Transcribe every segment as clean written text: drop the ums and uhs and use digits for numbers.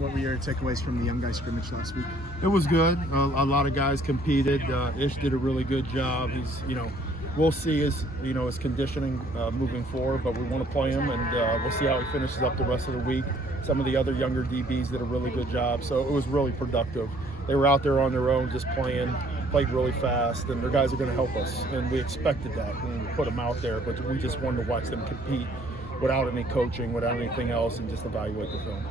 What were your takeaways from the young guy scrimmage last week? It was good. A lot of guys competed. Ish did a really good job. He's, we'll see his conditioning moving forward, but we want to play him, and we'll see how he finishes up the rest of the week. Some of the other younger DBs did a really good job, so it was really productive. They were out there on their own, just played really fast, and their guys are going to help us, and we expected that when we put them out there, but we just wanted to watch them compete without any coaching, without anything else, and just evaluate the film.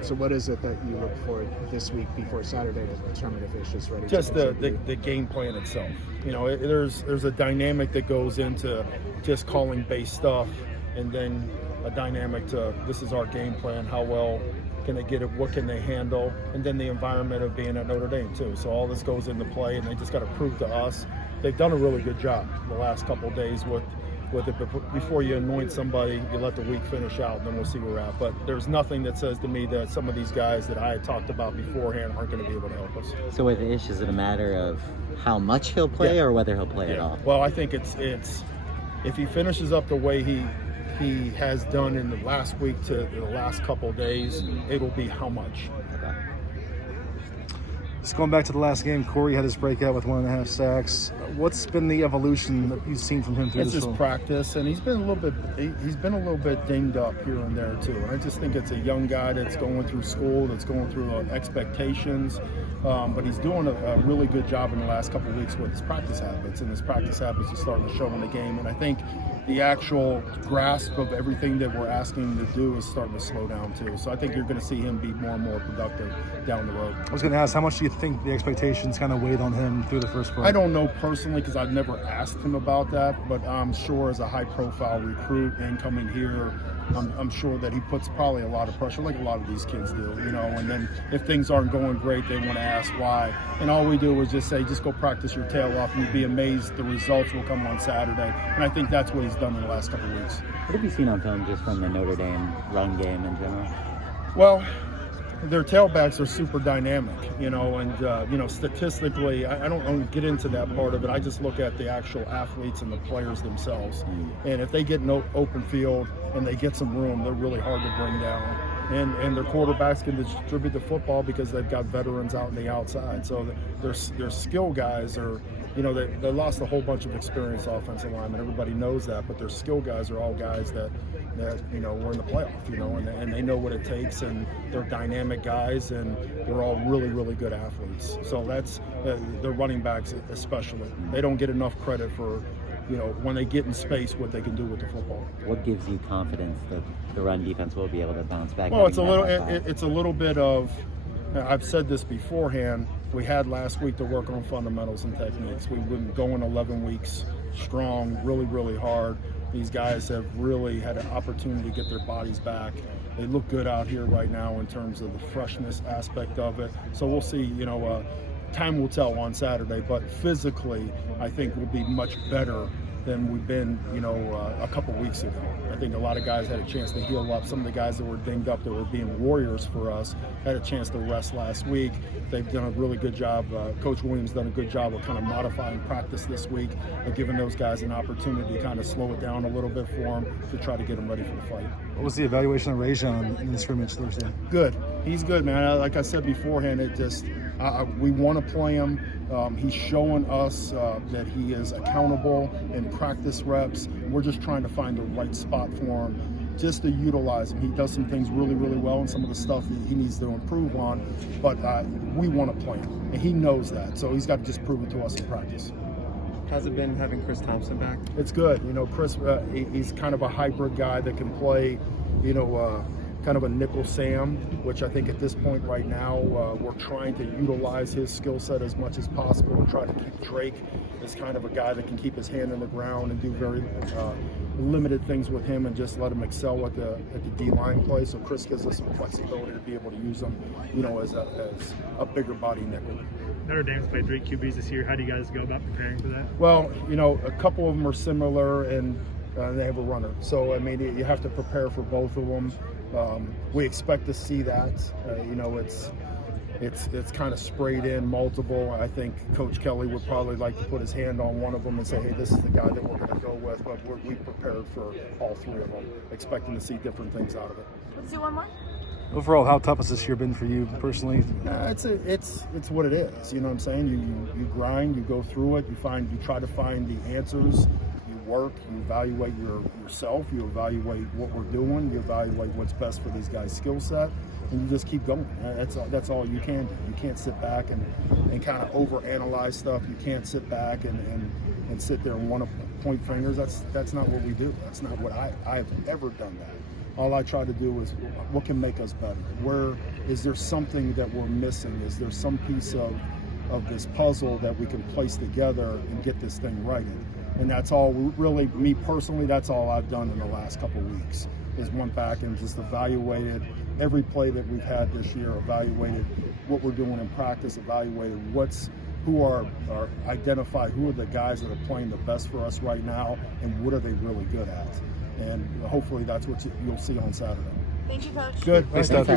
So what is it that you look for this week before Saturday to determine if it's just ready? Just the game plan itself. There's a dynamic that goes into just calling base stuff, and then a dynamic to this is our game plan. How well can they get it? What can they handle? And then the environment of being at Notre Dame too. So all this goes into play, and they just got to prove to us they've done a really good job the last couple of days with it. But before you anoint somebody, you let the week finish out, and then we'll see where we're at. But there's nothing that says to me that some of these guys that I had talked about beforehand aren't going to be able to help us. So with Ish, is it a matter of how much he'll play or whether he'll play at all? Well, I think it's if he finishes up the way he has done in the last week to the last couple of days, it'll be how much. Okay. Just going back to the last game, Corey had his breakout with 1.5 sacks. What's been the evolution that you've seen from him through this? It's his practice, and he's been a little bit dinged up here and there too. And I just think it's a young guy that's going through school, that's going through expectations, but he's doing a really good job in the last couple of weeks with his practice habits, and his practice habits are starting to show in the game. And I think the actual grasp of everything that we're asking him to do is starting to slow down too. So I think you're going to see him be more and more productive down the road. I was going to ask, how much do you think the expectations kind of weighed on him through the first part? I don't know personally because I've never asked him about that, but I'm sure as a high-profile recruit and coming here, I'm sure that he puts probably a lot of pressure, like a lot of these kids do, and then if things aren't going great, they want to ask why. And all we do is just say, just go practice your tail off, and you'd be amazed the results will come on Saturday. And I think that's what he's done in the last couple of weeks. What have you seen on film just from the Notre Dame run game in general? Well, their tailbacks are super dynamic, and statistically, I don't get into that part of it. I just look at the actual athletes and the players themselves. And if they get an open field and they get some room, they're really hard to bring down. And their quarterbacks can distribute the football because they've got veterans out on the outside. So their skill guys are, they lost a whole bunch of experienced offensive linemen. Everybody knows that, but their skill guys are all guys that were in the playoff, and they know what it takes, and they're dynamic guys, and they're all really, really good athletes. So that's the running backs especially. They don't get enough credit for, when they get in space, what they can do with the football. What gives you confidence that the run defense will be able to bounce back? Well, it's a little bit of, I've said this beforehand, we had last week to work on fundamentals and techniques. We've been going 11 weeks strong, really, really hard. These guys have really had an opportunity to get their bodies back. They look good out here right now in terms of the freshness aspect of it. So we'll see, time will tell on Saturday, but physically, I think we'll be much better than we've been, a couple weeks ago. I think a lot of guys had a chance to heal up. Some of the guys that were dinged up that were being warriors for us had a chance to rest last week. They've done a really good job. Coach Williams done a good job of kind of modifying practice this week and giving those guys an opportunity to kind of slow it down a little bit for them to try to get them ready for the fight. What was the evaluation of Rajon in the scrimmage Thursday? Good. He's good, man. Like I said beforehand, we want to play him. He's showing us that he is accountable in practice reps. We're just trying to find the right spot for him, just to utilize him. He does some things really, really well, and some of the stuff that he needs to improve on, but we want to play him, and he knows that, so he's got to just prove it to us in practice. How's it been having Chris Thompson back? It's good. Chris, he's kind of a hybrid guy that can play, kind of a nickel Sam, which I think at this point right now, we're trying to utilize his skill set as much as possible and try to keep Drake as kind of a guy that can keep his hand in the ground and do very limited things with him and just let him excel at the D-line play. So Chris gives us some flexibility to be able to use him, as a bigger body nickel. Notre Dame's played great QBs this year. How do you guys go about preparing for that? Well, a couple of them are similar, and they have a runner. So, you have to prepare for both of them. We expect to see that. It's kind of sprayed in multiple. I think Coach Kelly would probably like to put his hand on one of them and say, hey, this is the guy that we're going to go with. But we prepared for all three of them, expecting to see different things out of it. Let's do one more. Overall, how tough has this year been for you personally? It's what it is. You know what I'm saying? You grind, you go through it, you try to find the answers. You work, you evaluate yourself, you evaluate what we're doing, you evaluate what's best for these guys' skill set, and you just keep going. That's all you can do. You can't sit back and kind of overanalyze stuff. You can't sit back and sit there and want to point fingers. That's not what we do. That's not what I've ever done that. All I try to do is what can make us better. Where is there something that we're missing? Is there some piece of this puzzle that we can place together and get this thing righted? And that's all really, me personally, that's all I've done in the last couple of weeks, is went back and just evaluated every play that we've had this year, evaluated what we're doing in practice, evaluated identify who are the guys that are playing the best for us right now and what are they really good at. And hopefully that's what you'll see on Saturday. Thank you, Coach. Good. Thanks, Todd.